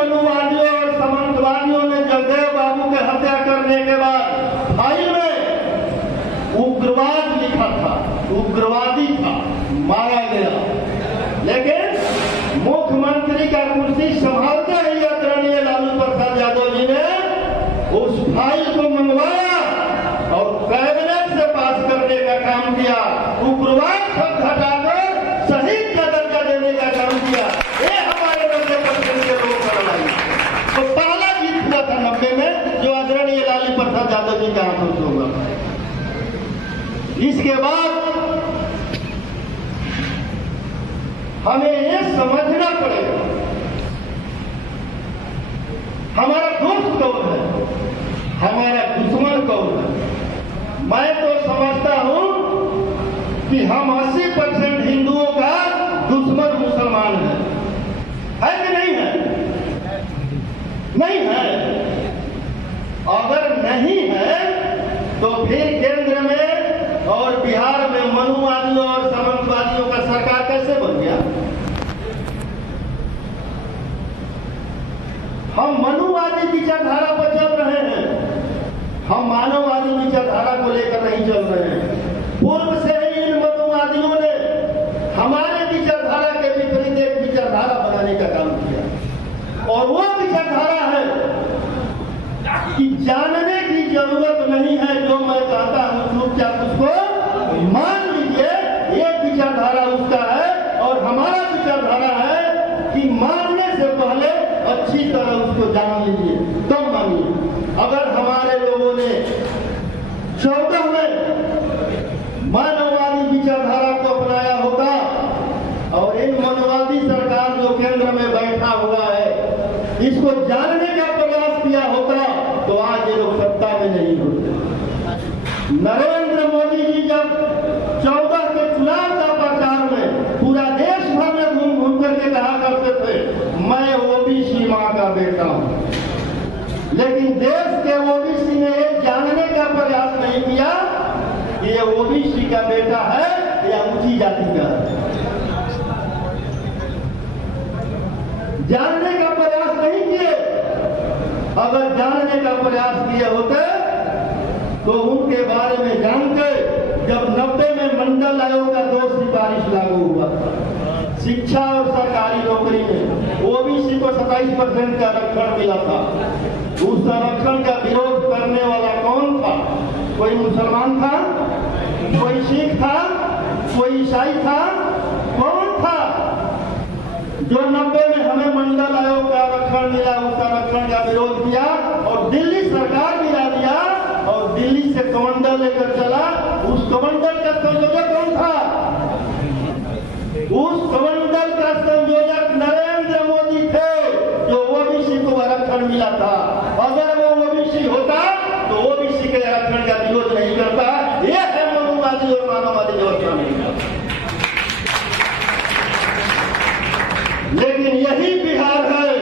मनुवादियों और सामंतवादियों ने जगदेव बाबू के हत्या करने के बाद फाइल में उग्रवाद लिखा था, उग्रवादी था, मारा गया। लेकिन मुख्यमंत्री का कुर्सी संभालते ही आदरणीय लालू प्रसाद यादव जी ने उस फाइल को मंगवाया और कैबिनेट से पास करने का काम किया। उग्रवाद शब्द हटाकर शहीद का दर्जा देने का काम किया। ये हमारे 90% के लोग करवाई। तो पहला जीत हुआ था 90 में, जो आदरणीय लालू प्रसाद यादव जी का हाथों से हुआ। इसके बाद हमें ये समझना पड़ेगा हमारा दोस्त कौन है, हमारा दुश्मन कौन है। मैं तो समझता हूं कि हम 80% हिंदुओं का दुश्मन मुसलमान है कि नहीं है? नहीं है। अगर नहीं है तो फिर केंद्र में और बिहार में मनुवादियों और सामंतवादियों का सरकार कैसे बन गया? हम मनुवादी विचारधारा पर चल रहे हैं, हम मानववादी विचारधारा को लेकर नहीं चल रहे हैं। पूर्व से ही इन मनुवादियों ने हमारे विचारधारा के विपरीत एक विचारधारा बनाने का काम किया। और वो विचारधारा है कि जानने की जरूरत नहीं है, जो मैं कहता हूं चुपचाप उसको मान लीजिए। ये विचारधारा उसका है और हमारा विचारधारा है कि मानने से पहले अच्छी तरह उसको जान लीजिए, तब मानिए। अगर हमारे लोगों ने 14 में मानववादी विचारधारा को अपनाया होता और इन मनवादी सरकार जो केंद्र में बैठा हुआ है इसको जानने का प्रयास किया होता तो आज ये लोग सत्ता में नहीं होते। नरेंद्र मोदी जी जब 14 के चुनाव का प्रचार में पूरा देश भर में घूम घूम करके कहा करते थे मैं ओबीसी मां का बेटा हूं, लेकिन देश के ओबीसी ने ये जानने का प्रयास नहीं किया कि ये ओबीसी का बेटा है या ऊंची जाति का। जानने का प्रयास नहीं किए। अगर जानने का प्रयास किए होते तो उनके बारे में जानते। जब 90 में मंडल आयोग का 2 सिफारिश लागू हुआ, शिक्षा और सरकारी नौकरी में ओबीसी को 27% का आरक्षण मिला था। उस आरक्षण का विरोध करने वाला कौन था? कोई मुसलमान था, कोई सिख था, कोई ईसाई था, कौन था? जो 90 में हमें मंडल आयोग का आरक्षण मिला, उस आरक्षण का विरोध किया और दिल्ली सरकार गिरा दिया और दिल्ली से कमंडल लेकर चला। उस कमंडल का संयोजक कौन था? उस कमंडल का संयोजक नरेंद्र मोदी थे, जो ओबीसी को आरक्षण मिला था। अगर वो ओबीसी होता तो ओबीसी के आरक्षण का विरोध नहीं करता। यह है मनुवादी और मानववादी व्यवस्था में। लेकिन यही बिहार है।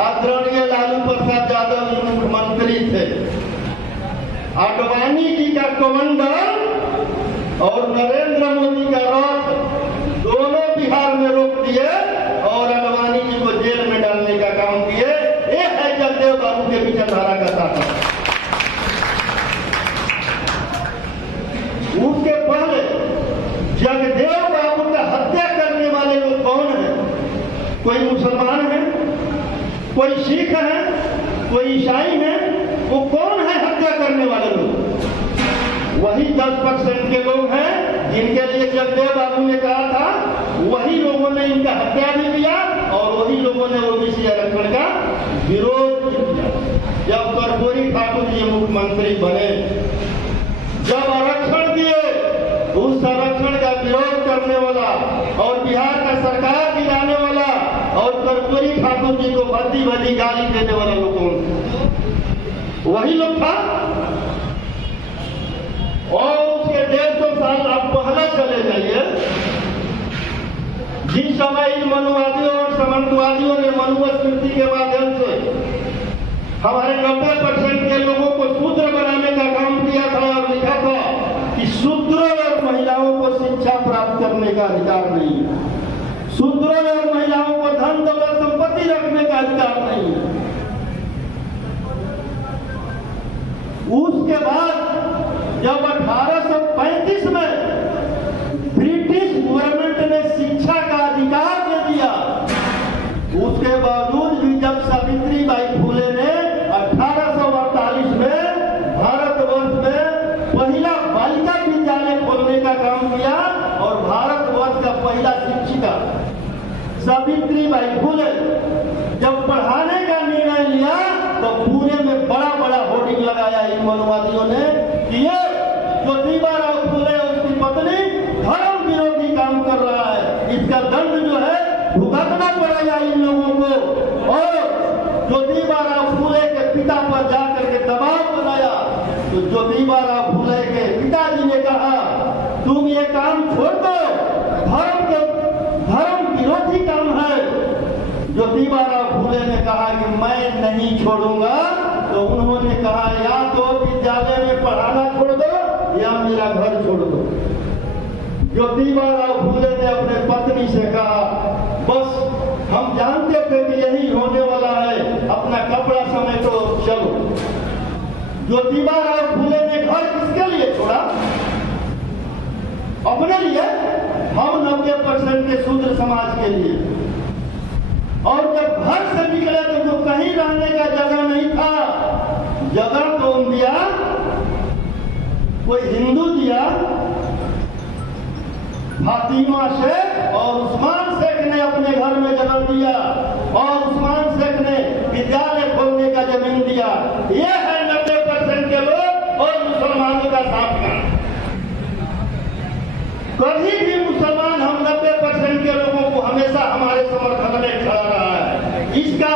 आदरणीय लालू प्रसाद यादव मुख्यमंत्री थे, आडवाणी जी का कमंडल और नरेंद्र मोदी का रथ दोनों बिहार में रोक दिए और आडवाणी जी को जेल में डालने का काम किए। ये है जगदेव बाबू के विचारधारा का ताकत। उसके पहले जगदेव बाबू का हत्या करने वाले लोग कौन हैं? कोई मुसलमान है, कोई सिख है, कोई ईसाई है। वो कौन है हत्या करने वाले लोग? वही 10% के लोग हैं जिनके लिए जगदेव बाबू ने कहा था। वही लोगों ने इनका हत्या भी किया और वही लोगों ने ओबीसी आरक्षण का विरोध किया। जब कर्पूरी ठाकुर जी मुख्यमंत्री बने, जब आरक्षण दिए, उस आरक्षण का विरोध करने वाला और बिहार का सरकार गिराने वाला और कर्पूरी ठाकुर जी को भद्दी भद्दी गाली देने वाला लोगों वही लोग था। और उसके 150 साल आप पहले चले जाइए, जिस समय इन मनुवादियों और सामंतवादियों ने मनुस्मृति के माध्यम से हमारे 90% के लोगों को शूद्र बनाने का काम किया था और लिखा था कि शूद्रों और महिलाओं को शिक्षा प्राप्त करने का अधिकार नहीं है। शूद्रों और महिलाओं को धन दौलत संपत्ति रखने का अधिकार नहीं है। उसके बाद जब 1835 में ब्रिटिश गवर्नमेंट ने शिक्षा का अधिकार दे दिया, उसके बावजूद भी जब सावित्रीबाई फुले ने 1848 में भारतवर्ष में पहला बालिका विद्यालय खोलने का काम किया और भारतवर्ष का पहला शिक्षिका सावित्रीबाई फुले जब पढ़ाने का निर्णय लिया तो पुणे में बड़ा बड़ा होर्डिंग लगाया इन मनुवादियों ने कि ये ज्योतिबा फुले और उसकी पत्नी धर्म विरोधी काम कर रहा है, इसका दंड जो है भुगतना पड़ेगा इन लोगों को। और ज्योतिबा फुले के पिता पर जाकर के दबाव बनाया तो ज्योतिबा फुले के पिताजी ने कहा तुम ये काम छोड़ दो, धर्म विरोधी काम है। ज्योतिबा फुले ने कहा कि मैं नहीं छोड़ूंगा, तो उन्होंने कहा या तो विद्यालय में पढ़ाना छोड़ दो या मेरा घर छोड़ दो। ज्योतिबा फुले ने अपने पत्नी से कहा बस हम जानते थे कि यही होने वाला है, अपना कपड़ा समेटो चलो। ज्योतिबा फुले ने घर किसके लिए छोड़ा? अपने लिए, हम 90% के शूद्र समाज के लिए। और जब घर से निकले तो जो कहीं रहने का जगह नहीं था, जगह तो दिया, कोई हिंदू दिया, फातिमा शेख और उस्मान शेख ने अपने घर में जगह दिया और उस्मान शेख ने विद्यालय खोलने का जमीन दिया। ये है 90% के लोग और मुसलमानों का साथ। कभी भी मुसलमान हम 90% के लोगों को हमेशा हमारे समर्थन में खड़ा रहा है। इसका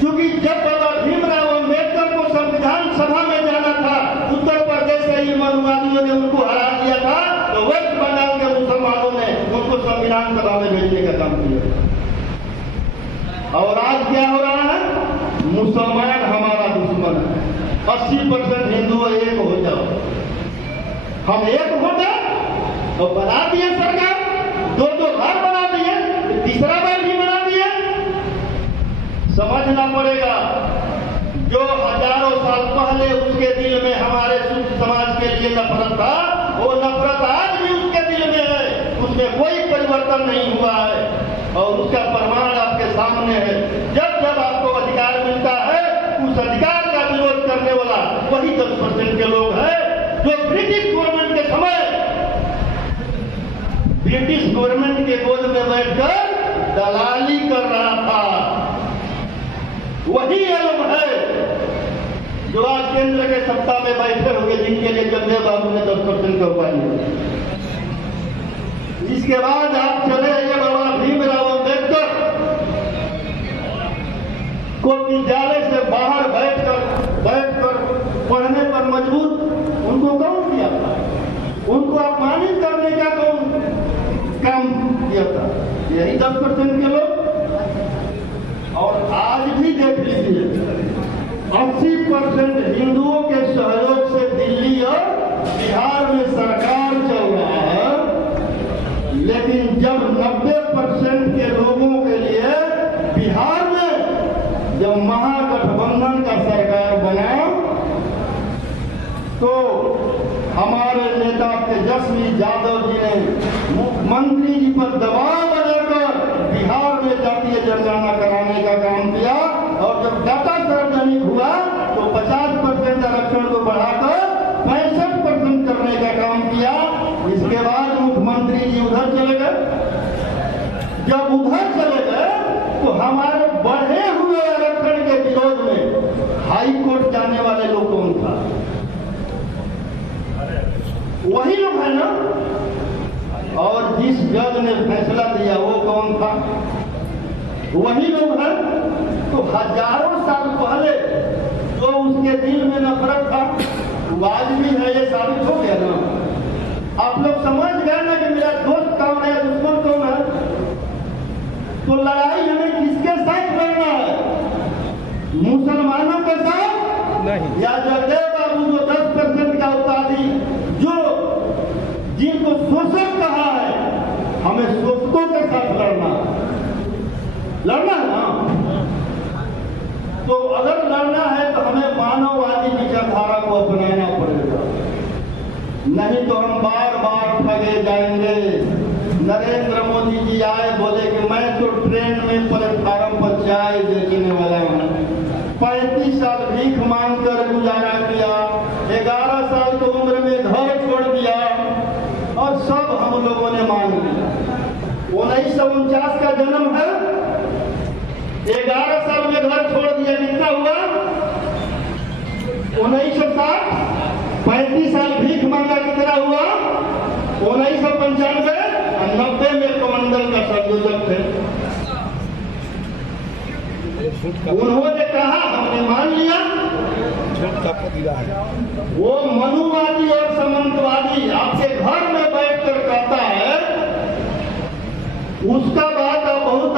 क्योंकि जब बाबा भीमराव अम्बेडकर को संविधान सभा में जाना था, उत्तर प्रदेश से ही मनुवादियों ने उनको हरा दिया था, तो वेस्ट बंगाल के मुसलमानों ने उनको संविधान सभा में भेजने का काम किया। और आज क्या हो रहा है? मुसलमान हमारा दुश्मन है। 80% हिंदू एक हो जाओ, हम एक हो गए तो बना दिए सरकार, 2-2 बार बना दिए, तीसरा बार भी बना दिए। समझना पड़ेगा जो हजारों साल पहले उसके दिल में हमारे समाज के लिए नफरत था, वो नफरत आज भी उसके दिल में है, उसमें कोई परिवर्तन नहीं हुआ है। और उसका प्रमाण आपके सामने है। जब जब आपको अधिकार मिलता है, उस अधिकार का विरोध करने वाला वही 10% के लोग हैं जो ब्रिटिश गवर्नमेंट के समय ब्रिटिश गवर्नमेंट के गोद में बैठकर दलाली कर रहा था। वही ये लोग है जो आज केंद्र के सत्ता में बैठे हुए, जिनके लिए जगदेव बाबू ने 10% का उपाय लिया। इसके बाद आप चले आइए बाबा भीमराव अम्बेडकर को विद्यालय से बाहर बैठकर पढ़ने पर मजबूर उनको कौन किया था? उनको अपमानित करने का कौन काम किया था? यही 10% के लोग। और आज भी देख लीजिए 80% हिंदुओं के सहयोग से दिल्ली और बिहार में सरकार चल रहा है, लेकिन जब 90% के लोगों के लिए बिहार में जब महागठबंधन का सरकार बना तो हमारे नेता तेजस्वी यादव जी ने मुख्यमंत्री जी पर दबाव बनाकर बिहार में जातीय जनगणना कराने का काम किया। और जब डाटा सार्वजनिक हुआ तो 50% आरक्षण को बढ़ाकर 65% करने का काम किया। इसके बाद मुख्यमंत्री जी उधर चले गए। जब उधर चले गए तो हमारे बढ़े हुए आरक्षण के विरोध में हाई कोर्ट जाने वाले लोग कौन था? वही लोग है ना। और जिस जज ने फैसला दिया वो कौन था? वही लोग हैं। तो हजारों साल पहले जो उसके दिल में नफरत था वो आज भी है, ये साबित हो गया ना। आप लोग समझ गए ना कि मेरा दोस्त कौन है, दुश्मन कौन है। तो लड़ाई हमें किसके साथ लड़ना है? मुसलमानों के साथ नहीं, या जगदेव बाबू जो 10% का उपाधि जो जिनको शोषक कहा है, दूतों के साथ लड़ना है ना। तो अगर लड़ना है तो हमें मानववादी विचारधारा को अपनाना पड़ेगा, नहीं तो हम बार बार ठगे जाएंगे। नरेंद्र मोदी जी आए, बोले कि मैं तो ट्रेन में प्लेटफार्म पर चाय बेचने वाला हूँ, 35 साल भीख मांग कर गुजारा किया, 11 साल की उम्र में घर छोड़ दिया और सब हम लोगों ने मांग लिया। 1949 का जन्म है, 11 साल में घर छोड़ दिया, कितना हुआ 1960, 35 साल भीख मांगा, कितना हुआ 1995, 90 में कमंडल का संयोजक थे। उन्होंने कहा, हमने मान लिया। वो मनुवादी और सामंतवादी आपके घर में बैठकर कहता है, उसका बात आप बहुत